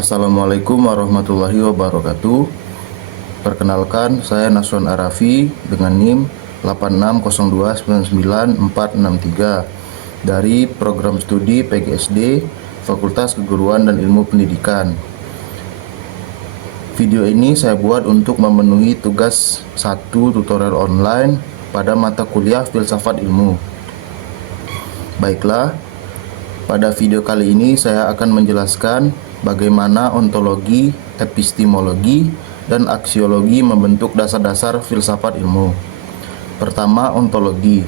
Assalamualaikum warahmatullahi wabarakatuh. Perkenalkan, saya Nasron Arafi dengan NIM 860299463 dari program studi PGSD Fakultas Keguruan dan Ilmu Pendidikan. Video ini saya buat untuk memenuhi tugas 1 tutorial online pada mata kuliah Filsafat Ilmu. Baiklah, pada video kali ini saya akan menjelaskan bagaimana ontologi, epistemologi, dan aksiologi membentuk dasar-dasar filsafat ilmu. Pertama, ontologi.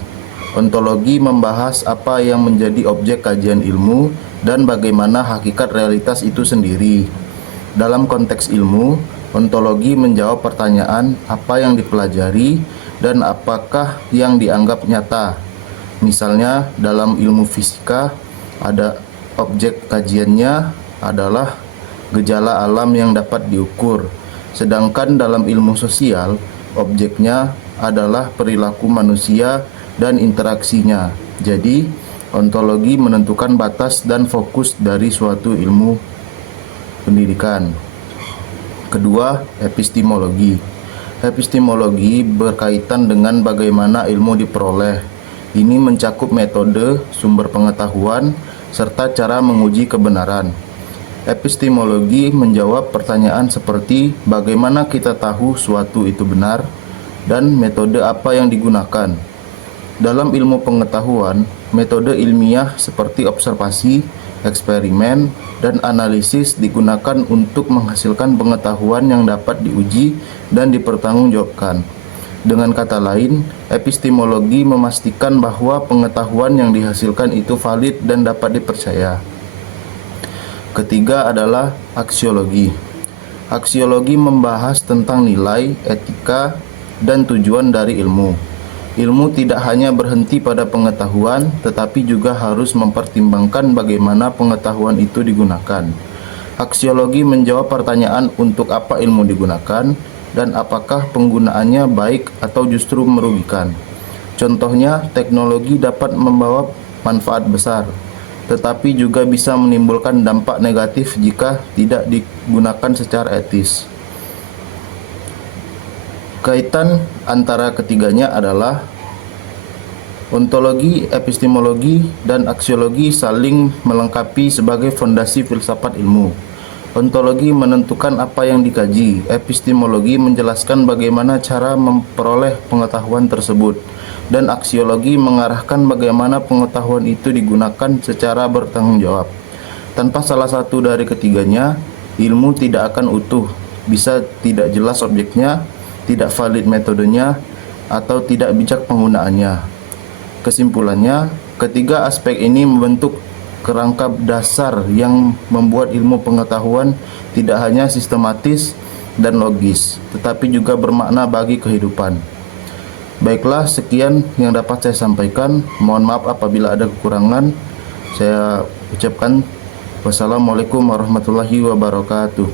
Ontologi membahas apa yang menjadi objek kajian ilmu dan bagaimana hakikat realitas itu sendiri. Dalam konteks ilmu, ontologi menjawab pertanyaan apa yang dipelajari dan apakah yang dianggap nyata. Misalnya, dalam ilmu fisika, ada objek kajiannya adalah gejala alam yang dapat diukur. Sedangkan dalam ilmu sosial, objeknya adalah perilaku manusia dan interaksinya. Jadi, ontologi menentukan batas dan fokus dari suatu ilmu pendidikan. Kedua, epistemologi. Epistemologi berkaitan dengan bagaimana ilmu diperoleh. Ini mencakup metode, sumber pengetahuan, serta cara menguji kebenaran. Epistemologi menjawab pertanyaan seperti bagaimana kita tahu suatu itu benar dan metode apa yang digunakan. Dalam ilmu pengetahuan, metode ilmiah seperti observasi, eksperimen, dan analisis digunakan untuk menghasilkan pengetahuan yang dapat diuji dan dipertanggungjawabkan. Dengan kata lain, epistemologi memastikan bahwa pengetahuan yang dihasilkan itu valid dan dapat dipercaya. Ketiga adalah aksiologi. Aksiologi membahas tentang nilai, etika, dan tujuan dari ilmu. Ilmu tidak hanya berhenti pada pengetahuan, tetapi juga harus mempertimbangkan bagaimana pengetahuan itu digunakan. Aksiologi menjawab pertanyaan untuk apa ilmu digunakan, dan apakah penggunaannya baik atau justru merugikan. Contohnya, teknologi dapat membawa manfaat besar, tetapi juga bisa menimbulkan dampak negatif jika tidak digunakan secara etis. Kaitan antara ketiganya adalah ontologi, epistemologi, dan aksiologi saling melengkapi sebagai fondasi filsafat ilmu. Ontologi menentukan apa yang dikaji, epistemologi menjelaskan bagaimana cara memperoleh pengetahuan tersebut, dan aksiologi mengarahkan bagaimana pengetahuan itu digunakan secara bertanggung jawab. Tanpa salah satu dari ketiganya, ilmu tidak akan utuh, bisa tidak jelas objeknya, tidak valid metodenya, atau tidak bijak penggunaannya. Kesimpulannya, ketiga aspek ini membentuk kerangka dasar yang membuat ilmu pengetahuan tidak hanya sistematis dan logis, tetapi juga bermakna bagi kehidupan. Baiklah, sekian yang dapat saya sampaikan. Mohon maaf apabila ada kekurangan. Saya ucapkan wassalamualaikum warahmatullahi wabarakatuh.